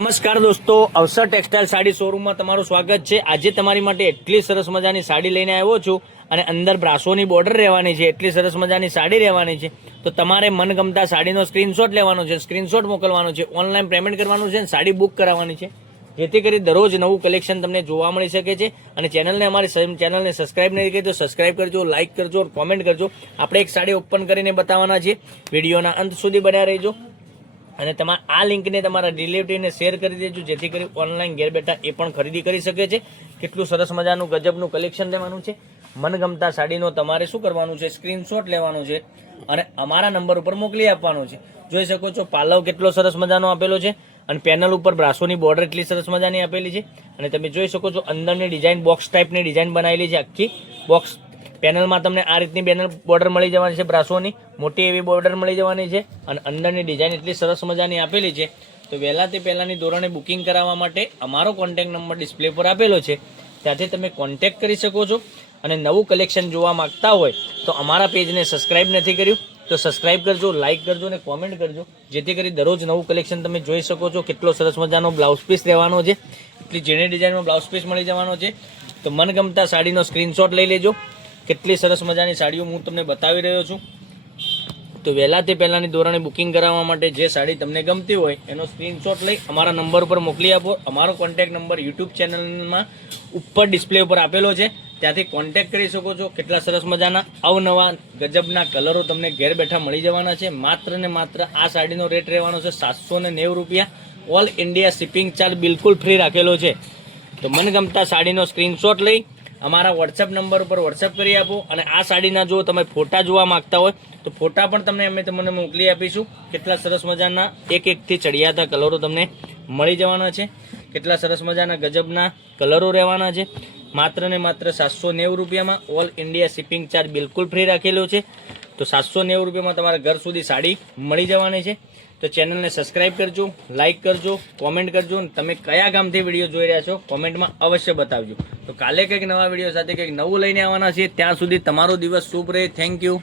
નમસ્કાર દોસ્તો, અવસર ટેક્સટાઇલ સાડી શોરૂમમાં તમારું સ્વાગત છે. આજે તમારી માટે એટલી સરસ મજાની સાડી લઈને આવ્યો છું અને અંદર બ્રાસોની બોર્ડર રહેવાની છે, એટલી સરસ મજાની સાડી રહેવાની છે. તો તમારે મનગમતા સાડીનો સ્ક્રીનશોટ લેવાનો છે, સ્ક્રીનશોટ મોકલવાનો છે, ઓનલાઈન પેમેન્ટ કરવાનું છે અને સાડી બુક કરાવવાની છે. જેથી કરી દરરોજ નવું કલેક્શન તમને જોવા મળી શકે છે. અને ચેનલને અમારી ચેનલને સબસ્ક્રાઇબ નહીં કરી તો સબસ્ક્રાઇબ કરજો લાઇક કરજો કોમેન્ટ કરજો. આપણે એક સાડી ઓપન કરીને બતાવવાના છીએ. વિડીયોના અંત સુધી બન્યા રહેજો. અને તમારા આ લિંકને તમારા રિલેટિવને શેર કરી દેજો, જેથી કરી ઓનલાઈન ઘેર બેઠા એ પણ ખરીદી કરી શકે છે. કેટલું સરસ મજાનું ગજબનું કલેક્શન લેવાનું છે. મનગમતા સાડીનો તમારે શું કરવાનું છે? સ્ક્રીનશોટ લેવાનો છે અને અમારા નંબર ઉપર મોકલી આપવાનો છે. જોઈ શકો છો, પાલવ કેટલો સરસ મજાનો આપેલો છે અને પેનલ ઉપર બ્રાસોની બોર્ડર એટલી સરસ મજાની આપેલી છે. અને તમે જોઈ શકો છો, અંદરની ડિઝાઇન બોક્સ ટાઈપની ડિઝાઇન બનાવેલી છે. આખી બોક્સ પેનલમાં તમને આ રીતની બેનર બોર્ડર મળી જવાની છે બ્રાસોની. મોટી એવી બોર્ડર મળી જવાની છે અને અંદરની ડિઝાઇન એટલી સરસ મજાની આપેલી છે. તો વહેલા તે પહેલાંની ધોરણે બુકિંગ કરાવવા માટે અમારો કોન્ટેક નંબર ડિસ્પ્લે પર આપેલો છે. ત્યાંથી તમે કોન્ટેક્ટ કરી શકો છો. અને નવું કલેક્શન જોવા માંગતા હોય તો અમારા પેજને સબસ્ક્રાઇબ નથી કર્યું તો સબસ્ક્રાઇબ કરજો, લાઇક કરજો અને કોમેન્ટ કરજો. જેથી કરી દરરોજ નવું કલેક્શન તમે જોઈ શકો છો કેટલો સરસ મજાનો બ્લાઉઝ પીસ રહેવાનો છે. એટલી ઝીણી ડિઝાઇનમાં બ્લાઉઝ પીસ મળી જવાનો છે. તો મનગમતા સાડીનો સ્ક્રીનશોટ લઈ લેજો. કેટલી સરસ મજાની સાડીઓ હું તમને બતાવી રહ્યો છું. તો વહેલા તે પહેલાંની ધોરણે બુકિંગ કરાવવા માટે જે સાડી તમને ગમતી હોય, એનો સ્ક્રીનશોટ લઈ અમારા નંબર ઉપર મોકલી આપો. અમારો કોન્ટેક્ટ નંબર યુટ્યુબ ચેનલમાં ઉપર ડિસ્પ્લે ઉપર આપેલો છે. ત્યાંથી કોન્ટેક્ટ કરી શકો છો કેટલા સરસ મજાના અવનવા ગજબના કલરો તમને ઘેર બેઠા મળી જવાના છે. માત્ર ને માત્ર આ સાડીનો રેટ રહેવાનો છે સાતસો ને નેવું રૂપિયા. ઓલ ઇન્ડિયા શિપિંગ ચાર્જ બિલકુલ ફ્રી રાખેલો છે. તો મનગમતા સાડીનો સ્ક્રીનશોટ લઈ અમારા વોટ્સએપ નંબર ઉપર વોટ્સએપ કરી આપો અને આ સાડીના જો તમે ફોટા જોવા માંગતા હોય, તો ફોટા પણ તમને અમે તમને મોકલી આપીશું. કેટલા સરસ મજાના એક એકથી ચડિયાતા કલરો તમને મળી જવાના છે. કેટલા સરસ મજાના ગજબના કલરો રહેવાના છે. માત્ર ને માત્ર સાતસો નેવું રૂપિયામાં ઓલ ઇન્ડિયા શિપિંગ ચાર્જ બિલકુલ ફ્રી રાખેલો છે. તો સાતસો નેવું રૂપિયામાં તમારા ઘર સુધી સાડી મળી જવાની છે. તો ચેનલને સબસ્ક્રાઇબ કરજો, લાઇક કરજો, કોમેન્ટ કરજો અને તમે કયા ગામથી વીડિયો જોઈ રહ્યા છો કોમેન્ટમાં અવશ્ય બતાવજો. તો કાલે કંઈક નવા વીડિયો સાથે કંઈક નવું લઈને આવવાના છીએ. ત્યાં સુધી તમારો દિવસ શુભ રહે. Thank you